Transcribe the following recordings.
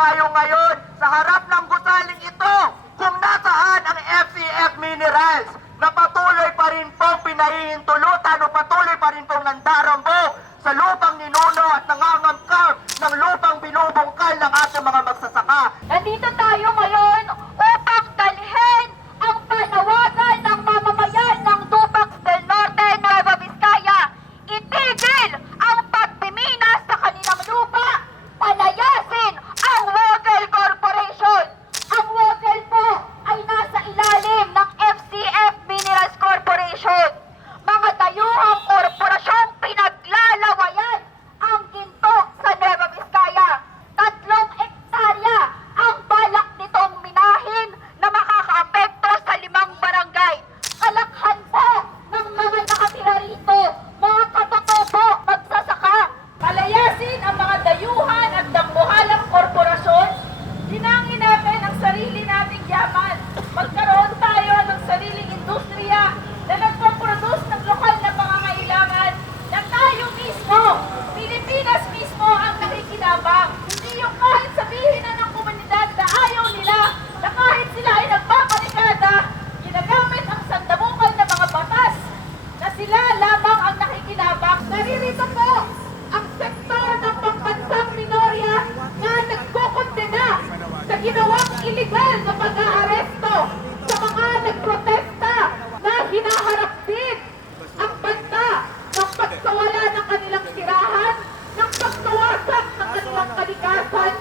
tayo ngayon sa harap ng gusaling ito kung nasaan ang FCF Minerals na patuloy pa rin pong pinahihintulutan o patuloy pa rin pong nandarambog sa lupang ninuno at nangangamkam ng lupang binubungkal ng ating mga magsasaka. Nandito tayo ngayon upang dalhin ang panawagan ng mamamayan ng Dupac del Norte, Nueva Vizcaya. Itigil ang pagmimina sa kanilang lupa. Palayasin ang Wogel Corporation. Ang Wogel po ay nasa ilalim ng FCF Minerals Corporation. Mga dayuhang korporasyong pinaglalawayan ang ginto sa Nueva Vizcaya. 3 hektarya ang balak nitong minahin na makakaapekto sa 5 barangay. Kalakhan po ng mga nakatira rito, mga katotobo, magsasaka. Palayasin ang mga dayuhan at dambuhalang korporasyon. Dinangin natin ang sarili nating yaman. Magkaroon tayo ng sariling industriya na nagpo-produce ng lokal na pangangailangan na tayo mismo, Pilipinas mismo ang nakikinabang. Hindi yung kahit sabihin na ng komunidad na ayaw nila, na kahit sila ay nagpapanikada, ginagamit ang sandamukan ng mga batas na sila lamang ang nakikinabang. Naririto po ang sektor ng pambansang minorya na nagkukondena sa ginawang iligal na pag-aaresto sa mga nagprotesta na hinaharap din ang banta ng pagsawala ng kanilang tirahan, ng pagkawasak ng kanilang kalikasan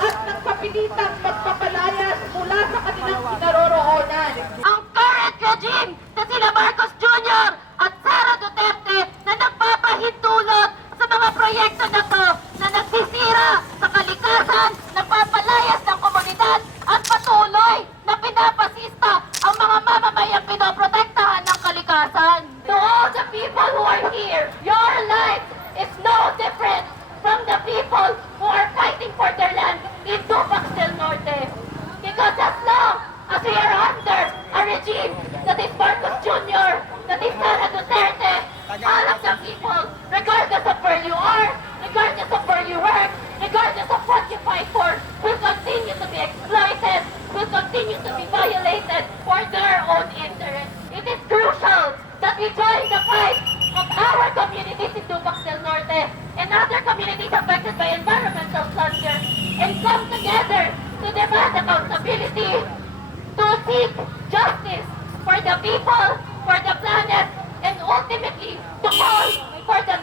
at ng kapilitang magpapalayas mula sa kanilang kinaroroonan. Ang current regime na sila Marcos Jr. at Sara Duterte na nagpapahintulot sa mga proyekto na to na nagsisira sa kalikasan, nagpapalayas ng komunidad at patuloy na pinapasista ang mga mamamayang pinoprotektahan ng kalikasan. To all the people who are here, your life is no different from the people who are fighting for their land in Dupac del Norte. Because as long as we are under a regime that is Marcos Jr., that is Sara Duterte, all of the people, regardless of where you are, regardless of where you work, regardless of what you fight for, will continue to be exploited, will continue to be violated for their own interest. It is crucial that we join the fight of our communities in Dupac del Norte and other communities affected by environmental clusters and come together to demand accountability, to seek justice for the people, for the planet, and ultimately to call for the